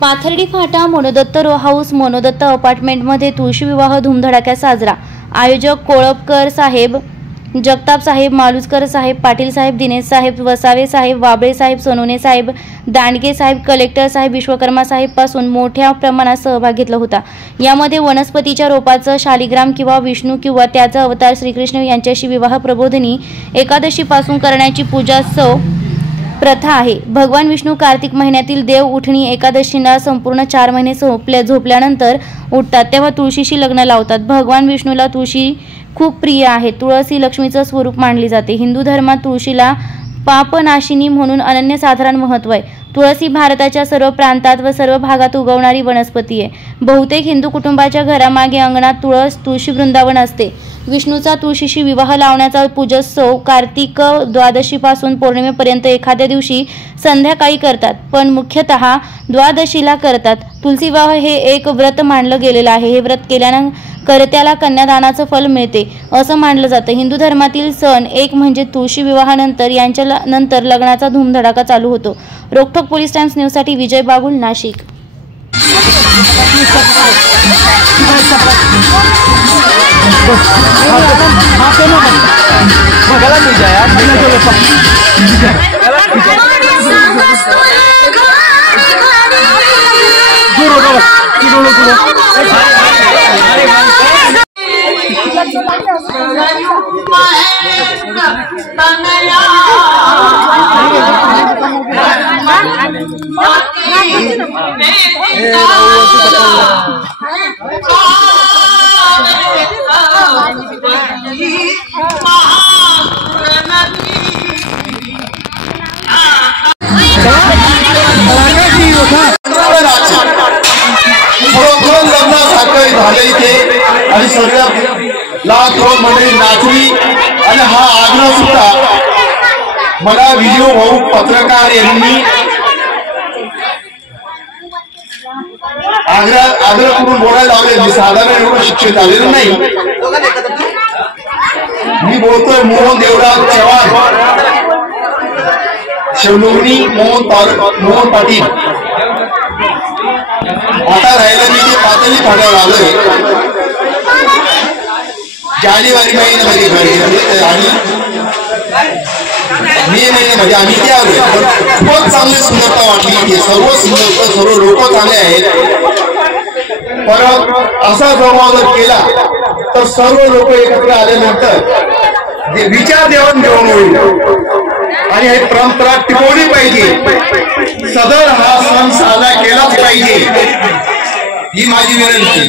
Pathardi Phata मनोदत्त row house मनोदत्त अपार्टमेंटमध्ये तुळशी विवाह धूमधडाक्यात साजरा। आयोजक कोळपकर साहेब, जगताप साहेब, मालुसकर साहेब, पाटील साहेब, दिनेश साहेब, वसावे साहेब, वाबळे साहेब, सोनवणे साहेब, दांडगे साहेब, कलेक्टर साहेब, विश्वकर्मा साहेब पासून मोठ्या प्रमाणात सहभाग घेतला होता। यामध्ये वनस्पतीच्या रोपाचं शालिग्राम किंवा विष्णू किंवा त्याचा अवतार श्रीकृष्ण यांच्याशी विवाह प्रबोधिनी एकादशी पासून करण्याची पूजात्सव प्रथा आहे। भगवान विष्णू कार्तिक महिन्यातील देव उठणी एकादशीला संपूर्ण 4 महिने झोपल्यानंतर उठतात तेव्हा तुळशीशी लग्न लावतात। भगवान विष्णूला तुळशी खूप प्रिय आहे। तुळस ही लक्ष्मीचं स्वरूप मानली जाते। हिंदू धर्मात तुळशीला पापनाशिनी म्हणून अनन्यसाधारण महत्त्व आहे। तुळस ही भारताच्या सर्व प्रांतात व सर्व भागात उगवणारी वनस्पती आहे। बहुतेक हिंदू कुटुंबाच्या घरामागे अंगणात तुळशी वृंदावन असते। विष्णूचा तुळशीशी विवाह लावण्याचा पूजोत्सव कार्तिक द्वादशीपासून पौर्णिमेपर्यंत एखाद्या दिवशी संध्याकाळी करतात, पण मुख्यतः द्वादशीला करतात। तुलसी विवाह हे एक व्रत मानलं गेलेलं आहे। हे व्रत केल्यानं करत्याला कन्यादानाचं फल मिळते असं मानलं जातं। हिंदू धर्मातील सण एक म्हणजे तुळशी विवाहानंतर यांच्या नंतर लग्नाचा धूमधडाका चालू होतो। रोकठोक पोलीस टाइम्स न्यूजसाठी विजय बागुल, नाशिक। आणि सर्व लाख मंडळी नाचली आणि हा आग्रह सुद्धा मला व्हिडिओ भाऊ पत्रकार यांनी आग्रह करून बोलायला लावले। मी साधारण एवढं शिक्षित आलेलं नाही। मी बोलतोय मोहन देवराव चव्हाण, शिवलोणी मोहन पाटील। आता राहिलं मी ते पातळी फाट्यावर आलोय। जानेवारी महिन्यामध्ये आणि मे महिन्यामध्ये आम्ही इथे आलोय। खूप चांगली सुंदरता वाटली, सर्व सुंदरता, सर्व लोक चांगले आहेत। परत असा जमाव जर केला तर सर्व लोक एकत्र आल्यानंतर विचार देवाणघेवाण होईल आणि हे परंपरा टिकवली पाहिजे। सदर हा सण साजरा केलाच पाहिजे ही माझी विनंती।